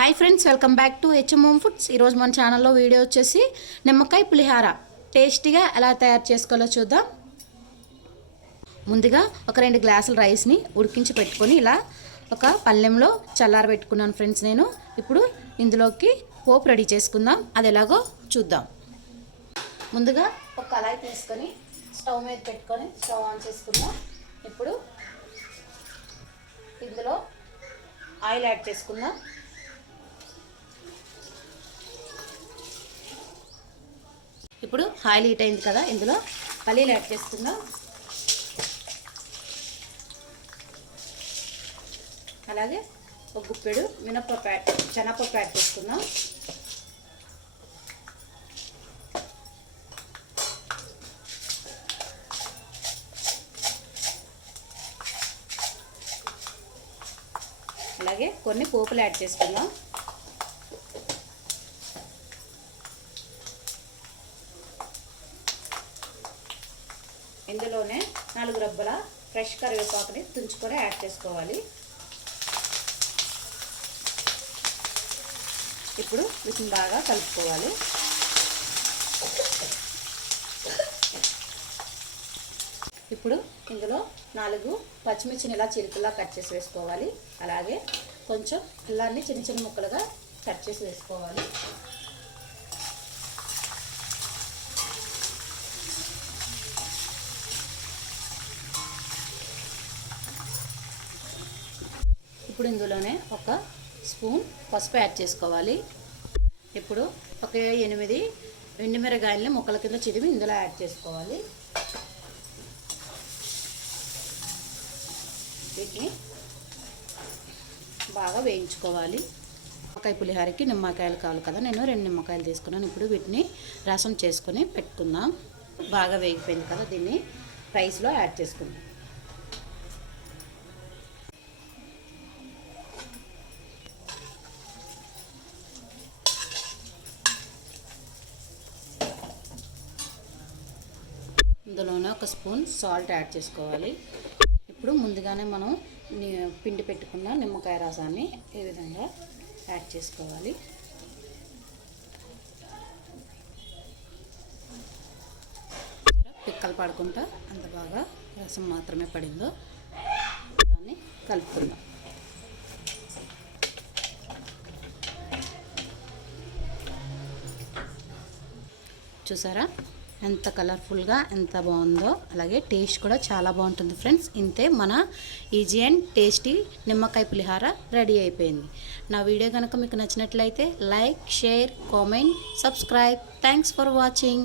Hi friends, welcome back to HM home foods. ఈరోజు మన ఛానల్లో వీడియో వచ్చేసి నిమ్మకాయ పులిహార టేస్టీగా ఎలా తయారు చేసుకోవాలో చూద్దాం. ముందుగా ఒక 2 గ్లాసుల రైస్ని ఉడికించి పెట్టుకొని ఇలా ఒక పళ్ళెంలో చల్లారబెట్టుకున్నాను ఫ్రెండ్స్ నేను. ఇప్పుడు ఇందులోకి పోపు రెడీ చేసుకుందాం, అది ఎలాగో చూద్దాం. ముందుగా ఒక కళాయి తీసుకొని స్టవ్ మీద పెట్టుకొని స్టవ్ ఆన్ చేసుకుందాం. ఇప్పుడు ఇందులో ఆయిల్ యాడ్ చేసుకుందాం. ఇప్పుడు ఆయిల్ హీట్ అయింది కదా, ఇందులో పల్లీలు యాడ్ చేసుకుందాం. అలాగే ఒక గుప్పెడు శనగపప్పు యాడ్ చేసుకుందాం. అలాగే కొన్ని పోపులు యాడ్ చేసుకుందాం. ఇందులోనే 4 రబ్బల ఫ్రెష్ కరివేపాకుని తుంచుకొని యాడ్ చేసుకోవాలి. ఇప్పుడు వీటిని బాగా కలుపుకోవాలి. ఇప్పుడు ఇందులో 4 పచ్చిమిర్చిని ఇలా చిరుకులా కట్ చేసి వేసుకోవాలి. అలాగే కొంచెం అల్లాన్ని చిన్న చిన్న ముక్కలుగా కట్ చేసి వేసుకోవాలి. ఇప్పుడు ఇందులోనే ఒక స్పూన్ పసుపు యాడ్ చేసుకోవాలి. ఇప్పుడు ఒక 8 ఎండుమిరగాయలని ముక్కల కింద చిరిమి ఇందులో యాడ్ చేసుకోవాలి. వీటిని బాగా వేయించుకోవాలి. నిమ్మకాయ పులిహారకి నిమ్మకాయలు కావాలి కదా, నేను 2 నిమ్మకాయలు తీసుకున్నాను. ఇప్పుడు వీటిని రసం చేసుకొని పెట్టుకుందాం. బాగా వేగిపోయింది కదా, దీన్ని రైస్లో యాడ్ చేసుకుందాం. ఇందులోనే ఒక స్పూన్ సాల్ట్ యాడ్ చేసుకోవాలి. ఇప్పుడు ముందుగానే మనం పిండి పెట్టుకున్న నిమ్మకాయ రసాన్ని ఈ విధంగా యాడ్ చేసుకోవాలి. పిక్కలు పడకుండా అంత బాగా రసం మాత్రమే పడిందో దాన్ని కలుపుకుందాం. చూసారా ఎంత కలర్ఫుల్గా ఎంత బాగుందో, అలాగే టేస్ట్ కూడా చాలా బాగుంటుంది ఫ్రెండ్స్. ఇంతే మన ఈజీ అండ్ టేస్టీ నిమ్మకాయ పులిహార రెడీ అయిపోయింది. నా వీడియో కనుక మీకు నచ్చినట్లయితే like, share, comment, subscribe. Thanks for watching.